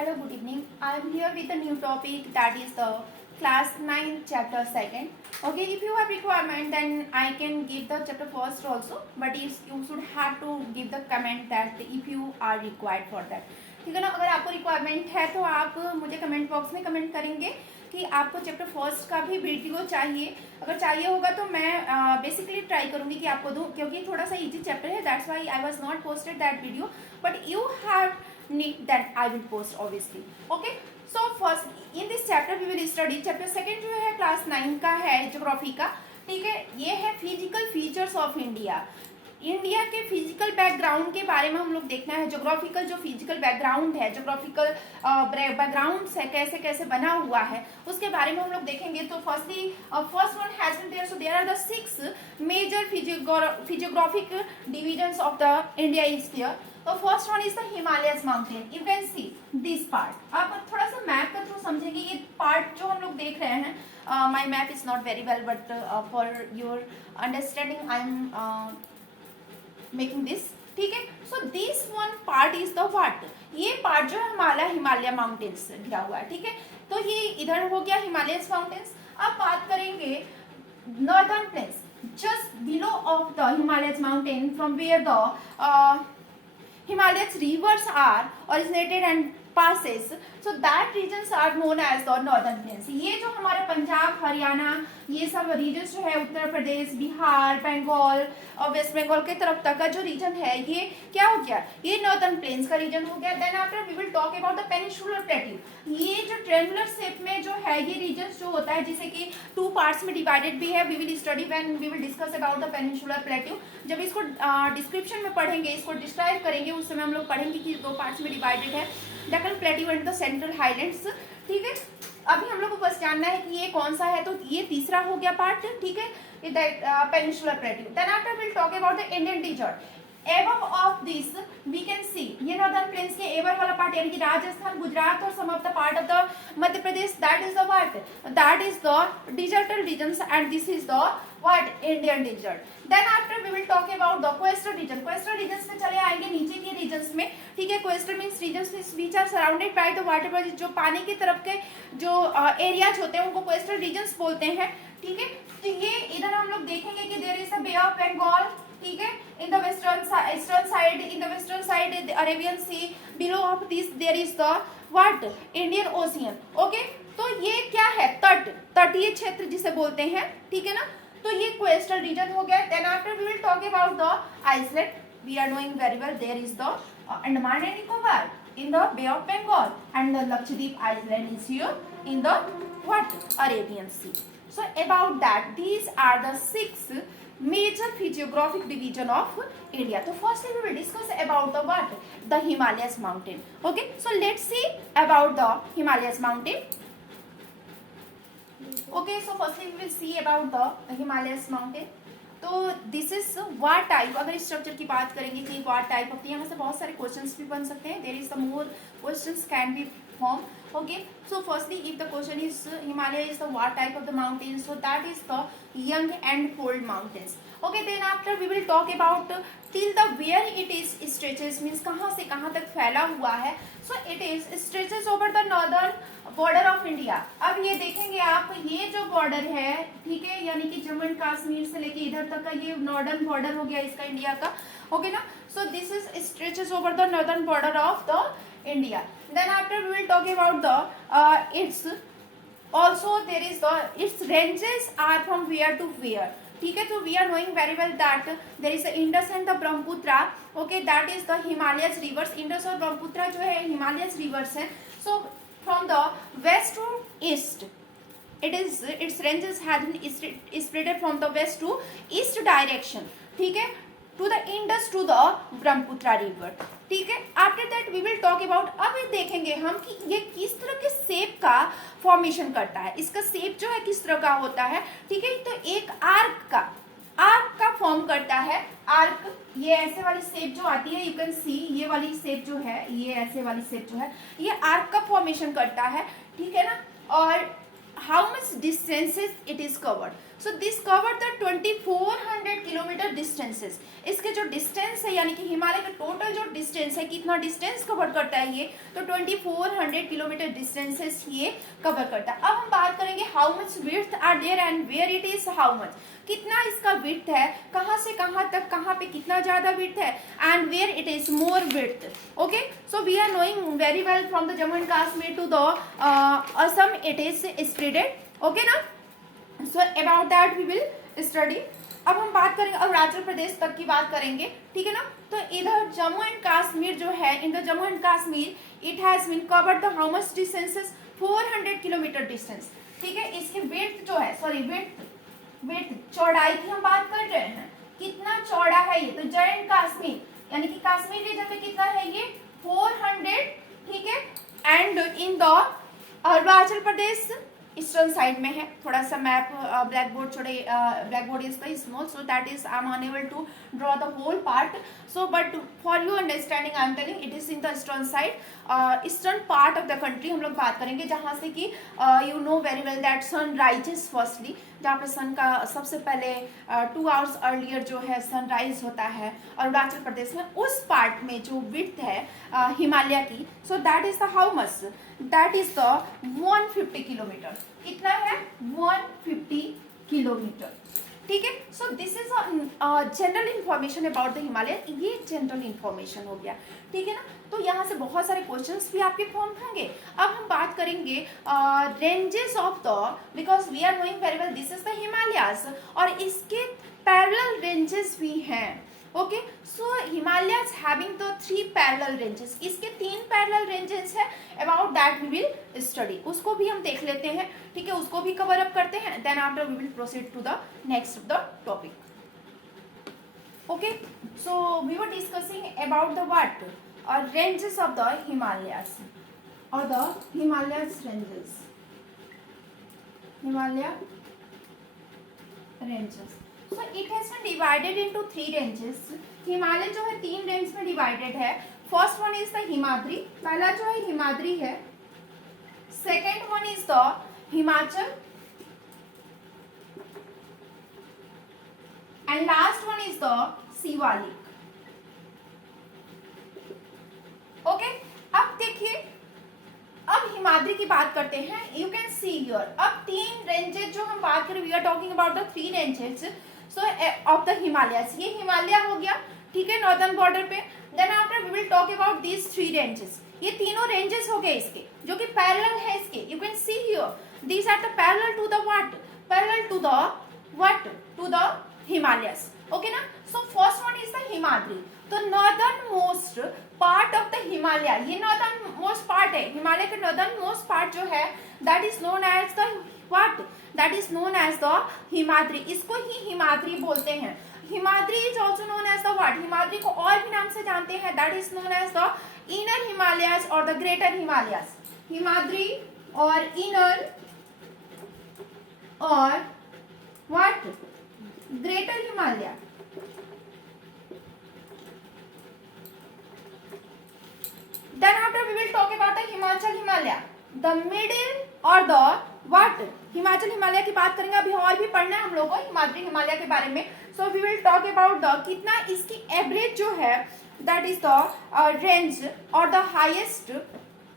Hello, good evening. I am here with a new topic, that is the class 9 chapter 2nd. Okay, if you have requirement then I can give the chapter first also, but you should have to give the comment that if you are required for that. ठीक है ना, अगर आपको requirement है तो आप मुझे comment box में कमेंट करेंगे कि आपको चैप्टर फर्स्ट का भी वीडियो चाहिए. अगर चाहिए होगा तो मैं बेसिकली ट्राई करूंगी कि आपको दूं, क्योंकि थोड़ा सा इजी चैप्टर है. That's why I was not posted that video, but you have need that I will post obviously. Okay, so first in this chapter we will study chapter second जो है class 9 का है, geography का. ठीक है, ये है physical features of India. India के फिजिकल बैकग्राउंड के बारे में हम लोग देखना है. ज्योग्राफिकल जो फिजिकल बैकग्राउंड है, ज्योग्राफिकल बैकग्राउंड से कैसे कैसे बना हुआ है उसके बारे में हम लोग देखेंगे. तो firstly first one has been there. So there are the 6 major physiographic divisions of the India is there. तो first one is the Himalayas mountain. You can see this part. आप थोड़ा सा मैप के थ्रू समझेंगे. ये पार्ट जो हम लोग देख रहे हैं, my map is not very well, but for your understanding I am making this. ठीक है, so this one part is the what. ये पार्ट जो है हमारा हिमालय माउंटेन्स घिरा हुआ है. ठीक है, तो ये इधर हो गया हिमालयस माउंटेन्स. अब बात करेंगे northern plains just below of the Himalayas mountain, from where the Himalayas rivers are originated and passes, so that regions are known as the northern plains. ये जो हमारे पंजाब, हरियाणा, ये सब रीजन्स जो है, उत्तर प्रदेश, बिहार, बंगाल और वेस्ट बंगाल के तरफ तक का जो रीजन है, ये क्या हो गया, ये नॉर्दर्न प्लेन्स का रीजन हो गया. Then after we will talk about the peninsular plateau. ये जो ट्रेंगुलर शेप में जो है, ये रीजन्स जो होता है जिसे कि 2 पार्ट्स में डिवाइडेड भी है. We will study when we will discuss about the peninsular plateau. जब इसको डिस्क्रिप्शन में पढ़ेंगे, इसको डिस्क्राइब करेंगे, उस समय हम लोग पढ़ेंगे कि 2 पार्ट्स में डिवाइडेड है, Deccan plateau and the central highlands. ठीक है, अभी हम लोग को बस जानना है कि ये कौन सा है. तो ये तीसरा हो गया पार्ट. ठीक है, peninsular plateau. Then after will talk about the Indian desert. Above of this we can see, ये नॉर्दर्न प्लेन्स के एवर वाला पार्ट, यानी कि राजस्थान, गुजरात और some of the part of the Madhya Pradesh, that is the what, that is the desertal regions and this is the what, Indian desert. Then after we will talk about the coastal region. Coastal regions में चले आएंगे नीचे के regions में. ठीक है, coastal means regions which are surrounded by the water bodies. जो पानी की तरफ के जो एरियाज होते हैं उनको कोस्टल रीजन्स बोलते हैं. ठीक है, तो ये इधर हम लोग देखेंगे कि there is the Bay of Bengal. ठीक है, in the eastern side, in the western side Arabian Sea. Below of this there is the what, Indian Ocean. Okay, तो ये क्या है, तटीय क्षेत्र जिसे बोलते हैं. ठीक है ना, तो ये कोस्टल रीजन हो गया. Then after we will talk about the island. We are knowing very well there is the Andaman and Nicobar in the Bay of Bengal, and the Lakshadweep Island is here in the what, Arabian Sea. So about that, these are the 6 major physiographic division of India. So firstly we will discuss about the what, the Himalayas mountain. Okay, so let's see about the Himalayas mountain. Okay, so firstly we will see about the Himalayas mountain. तो this is what type. अगर structure की बात करेंगे कि what type होती है, यहाँ से बहुत सारे क्वेश्चंस भी बन सकते हैं. There is the more questions can be form. Okay, so firstly if the question is Himalaya is the what type of the mountain, so that is the young and old mountains. Okay, then after we will talk about till the where it is stretches, means कहाँ से कहाँ तक फैला हुआ है. So it is stretches over the northern border of India. अब ये देखेंगे आप, ये जो बॉर्डर है, ठीक है, यानी कि जम्मू एंड कश्मीर से लेके इधर तक का ये नॉर्दर्न बॉर्डर हो गया इसका, इंडिया का. ओके ना, so this is stretches over the northern border of the India. Then after we will talk about the its also there is the its ranges are from where to where. ठीक है, तो we are knowing very well that there is the Indus and the Brahmaputra. Okay, that is the Himalayas rivers. Indus और ब्रह्मपुत्र जो है Himalayas reverse है. सो from the west to east, it is its ranges has been spreaded from the west to east direction. ठीक है, to the Indus to the Brahmaputra river. ठीक है, after that we will talk about. अब ये देखेंगे हम कि ये किस तरह के शेप का फॉर्मेशन करता है, इसका शेप जो है किस तरह का होता है. ठीक है, तो एक आर्क का फॉर्म करता है. आर्क, ये ऐसे वाली शेप जो आती है, यू कैन सी, ये वाली शेप जो है, ये ऐसे वाली शेप जो है, ये आर्क का फॉर्मेशन करता है. ठीक है ना, और how much distances it is covered. So this cover the 2400 kilometre distances. इसके जो डिस्टेंस है यानी कि हिमालय का टोटल जो डिस्टेंस है, कितना डिस्टेंस कवर करता है ये, तो 2400 किलोमीटर डिस्टेंसेस ये कवर करता है। अब हम बात करेंगे how much width are there and where it is how much, कितना इसका विड्थ है, कहाँ से कहाँ तक, कहाँ पे कितना ज्यादा विड्थ है, and where it is more width. Okay, so we are knowing very well from the Jammu and Kashmir to the Assam it is spreaded. Okay ना, so about that we will study. अब हम बात करेंगे अरुणाचल प्रदेश तक की बात करेंगे, ठीक है ना। तो इधर जम्मू एंड कश्मीर जो है, in the Jammu and Kashmir it has been covered the how much distances, 400 kilometre distance, ठीक है। इसकी विड्थ जो है, सॉरी विड्थ चौड़ाई की हम बात कर रहे हैं, कितना चौड़ा है ये, तो जम्मू एंड कश्मीर यानी कि कश्मीर रीजन में कितना है ये, 400, ठीक है। And in the Arunachal Pradesh eastern side में है। थोड़ा सा map blackboard is the small, so that is I am unable to draw the whole part, so but for you understanding I am telling it is in the eastern side, eastern part of the country हम लोग बात करेंगे, जहाँ से कि you know very well that sun rises firstly, जहाँ पे सन का सबसे पहले 2 आवर्स अर्लियर जो है सनराइज होता है अरुणाचल प्रदेश में, उस पार्ट में जो विड्थ है हिमालय की, सो that is the how much, that is the 150 kilometre. कितना है, 150 किलोमीटर, ठीक है। So this is general information about the Himalaya, ये जनरल इंफॉर्मेशन हो गया, ठीक है ना। तो यहाँ से बहुत सारे क्वेश्चंस भी आपके फॉर्म होंगे। अब हम बात करेंगे ranges of the, because we are knowing very well this is the Himalayas, और इसके पैरेलल रेंजेस भी हैं। Okay, so Himalayas having the 3 parallel ranges, इसके 3 पैरेलल रेंजेस है, about that we will study, उसको भी हम देख लेते हैं, ठीक है, उसको भी कवर अप करते हैं, then after we will proceed to the next of the topic. Okay, so we were discussing about the what ranges of the Himalayas or the Himalayas ranges, Himalaya ranges. So it has been divided into 3 ranges. Himalaya जो है 3 range में divided है। First one is the Himadri, पहला जो है हिमाद्री है, second one is the Himachal, and last one is the Shivalik. Okay, अब देखिए, अब हिमाद्री की बात करते हैं। यू कैन सी हियर, अब 3 रेंजेस जो हम बात करें, we are talking about the 3 ranges so of the Himalayas, ये हिमालय हो गया, ठीक है, नॉर्दर्न बॉर्डर पे। Then after we will talk about these 3 ranges, ये तीनों रेंजेस हो गए इसके, जो कि पैरेलल है इसके। You can see here these are the parallel to the what, parallel to the what, to the Himalayas. Okay ना, so first one is the Himadri, तो northern most part of the Himalaya, ये नॉर्दर्न मोस्ट पार्ट है, हिमालय का northern most part जो है that is known as the what, that is known as the Himadri, इसको ही हिमाद्री बोलते हैं। Himadri is also known as the what, Himadri को और भी नाम से जानते हैं, that is known as the inner Himalayas और द ग्रेटर हिमालयस। हिमाद्री और इनर और what, greater Himalaya. Then after we will talk about the Himachal Himalaya, the middle or the what, Himachal Himalaya की बात करेंगे, अभी और भी पढ़ना है हम लोगों को हिमाद्री हिमालय के बारे में। So we will talk about the कितना इसकी एवरेज जो है, that is the range or the highest,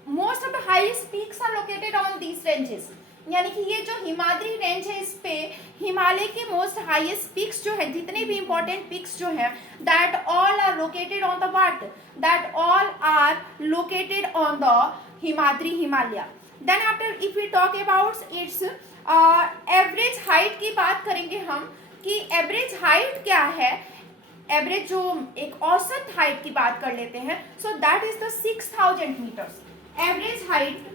most of the highest peaks are located on these ranges, यानी कि ये जो हिमाद्री रेंज है, इस पे हिमालय के मोस्ट हाईएस्ट पिक्स जो है, जितने भी इंपॉर्टेंट पिक्स जो है, that all are located on the what, that all are located on the Himadri Himalaya. Then after if we talk about its average height की बात करेंगे हम, कि एवरेज हाइट क्या है, एवरेज जो एक औसत हाइट की बात कर लेते हैं, so that is the 6000 metres, average height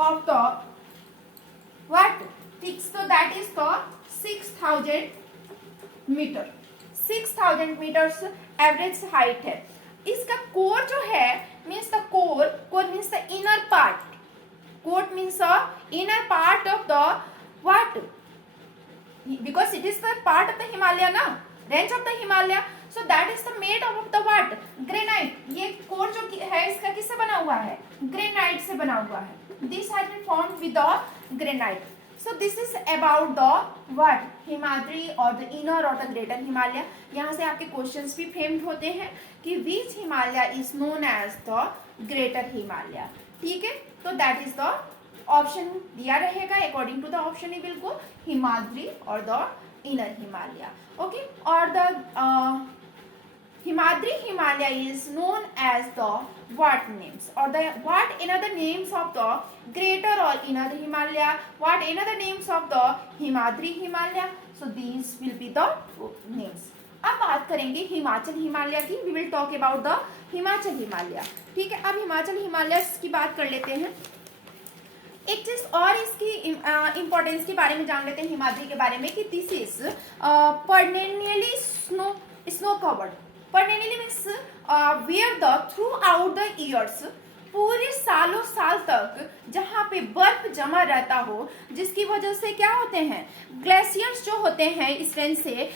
of the what peaks, so that is the 6000 meter, 6000 meters average height है। इसका कोर जो है means the core means the inner part, core means the inner part of the what, because it is the part of the Himalaya ना, range of the Himalaya, so that is the made of the what, granite। ये core जो है इसका किससे बना हुआ है? Granite से बना हुआ है. This has been formed with the granite. So this is about the what? Himadri और द इनर और द ग्रेटर हिमालय. यहाँ से आपके क्वेश्चंस भी फ्रेम्ड होते हैं कि which Himalaya is known as the greater Himalaya. ठीक है, तो दैट इज द ऑप्शन दिया रहेगा. According to the option you will go Himadri और द इनर हिमालय. ओके, और the Himadri Himalaya is known as the what names, or the what another names of the greater or inner Himalaya, what another names of the Himadri Himalaya. So these will be the names. अब बात करेंगे हिमाचल हिमालय की. We will talk about the Himachal Himalaya. ठीक है, अब हिमाचल हिमालय की बात कर लेते हैं. एक चीज और इसकी इम्पोर्टेंस के बारे में जान लेते हैं हिमाद्री के बारे में कि this is perennially snow covered. Perennially means where the throughout the years, पूरे सालों साल तक जहाँ पे बर्फ जमा रहता हो, जिसकी वजह से क्या होते हैं, ग्लेशियर्स जो होते हैं इस रेंज से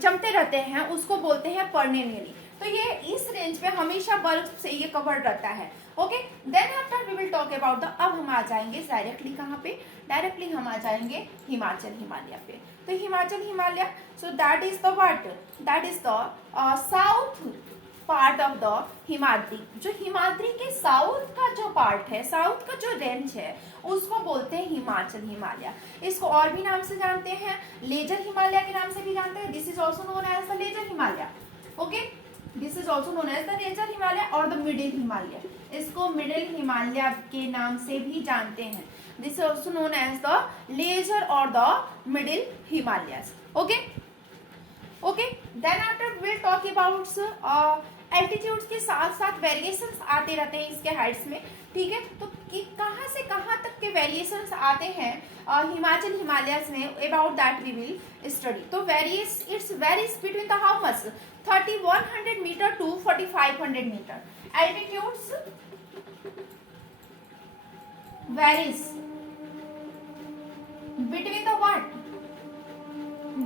जमते रहते हैं, उसको बोलते हैं परनेनियली. तो ये इस रेंज पे हमेशा बर्फ से ये कवर्ड रहता है. Okay, then after we will talk about the, अब हम आ जाएंगे डायरेक्टली कहाँ पे, डायरेक्टली हम आ जाएंगे हिमाचल हिमालय पे. तो हिमाचल हिमालय, सो that is the what, that is the south part of the Himadri. जो हिमाद्री के साउथ का जो पार्ट है, साउथ का जो रेंज है, उसको बोलते हैं हिमाचल हिमालय. इसको और भी नाम से जानते हैं, लेजर हिमालय के नाम से भी जानते हैं. This is also known as the lesser Himalaya. Okay, this is also known as the lesser Himalaya और द मिडिल हिमालय. इसको मिडिल हिमालय के नाम से भी जानते हैं. This is also known as the lesser और the middle Himalayas. Okay, okay, then after will talk about altitudes के साथ साथ वेरिएशंस आते रहते हैं इसके हाइट्स में. ठीक है, तो कहाँ से कहाँ तक के वेरिएशंस आते हैं हिमाचल हिमालयस में, about that we will study. तो it's varies between the how much 3100 metre to 4500 metre. Altitudes varies between the what,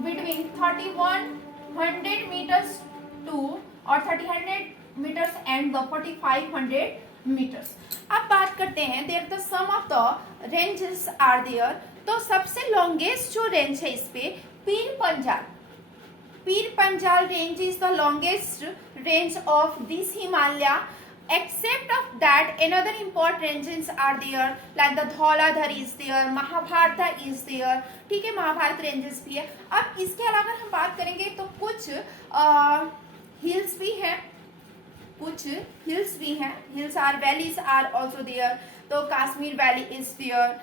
between 3100 meters to or 3000 meters and the 4500 meters. अब बात करते हैं there the some of the ranges are there. तो सबसे longest जो range है इस पे Pir Panjal. Pir Panjal range is the longest range of this Himalaya. Except of that, another important ranges are there, like the Dhauladhar is there, Mahabharata is there. ठीक है, Mahabharat ranges भी है. अब इसके अलावा हम बात करेंगे तो कुछ हिल्स भी हैं, कुछ हिल्स भी हैं. Hills are valleys are also there. तो Kashmir valley is there,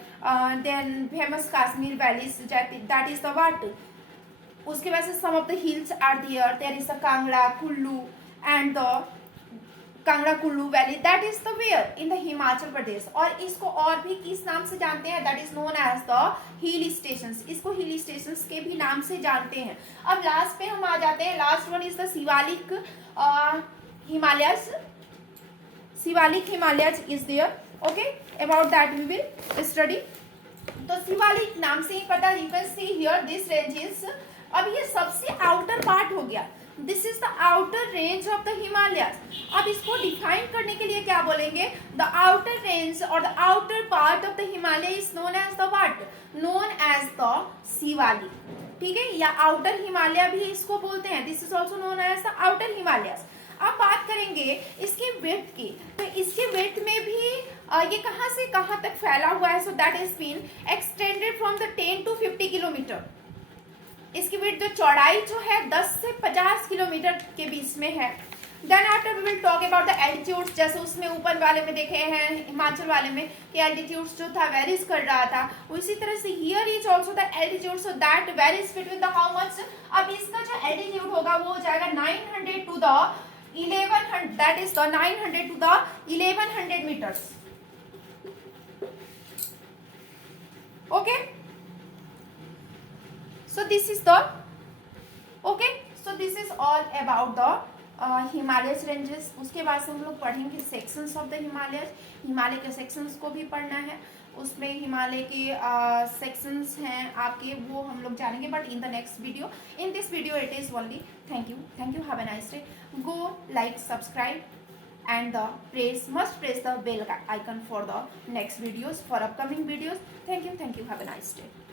then famous Kashmir valleys that is the what. उसके बाद से some of the hills are there. There is the Kangra Kullu and the Kangra Kullu valley, that is the where in the Himachal Pradesh. और इसको और भी किस नाम से जानते हैं, that is known as the hill stations. इसको हिल स्टेशंस के भी नाम से जानते हैं. अब लास्ट पे हम आ जाते हैं. Last one is the Shivalik Himalayas. Shivalik Himalayas is there. Okay, about that we will study. तो शिवालिक नाम से ही पता, you can see here this range is. अब ये सबसे आउटर पार्ट हो गया. This is the outer range of the Himalayas. अब इसको डिफाइन करने के लिए क्या बोलेंगे, द आउटर रेंज और the outer part of the Himalaya is known as the what, known as the Shivalik. ठीक है, या आउटर हिमालय भी इसको बोलते हैं. This is also known as the outer Himalayas. अब बात करेंगे इसके वेट की. तो इसके वेट में भी ये कहाँ से कहाँ तक फैला हुआ है. So that is been extended from the 10 to 50 kilometre. इसकी विड्थ जो चौड़ाई जो है 10 से 50 किलोमीटर के बीच में है. Then after we will talk about the altitudes. जैसे उसमें ऊपर वाले में देखे हैं हिमाचल वाले में कि एल्टीट्यूड्स जो था वेरीज कर रहा था, उसी तरह से here is also the altitude. So that varies between the how much. अब इसका जो एल्टीट्यूड होगा वो हो जाएगा 900 to the 1100, that is the 900 to the 1100 metres. Okay, so this is the okay, so this is all about the Himalayas ranges. उसके बाद से हम लोग पढ़ेंगे sections of the Himalayas. Himalaya के सेक्शंस को भी पढ़ना है. उसमें हिमालय के सेक्शंस हैं आपके, वो हम लोग जानेंगे but in the next video. In this video it is only. Thank you, have a nice day. Go like, subscribe. and the must press the bell icon for the next videos, for upcoming videos. Thank you, have a nice day.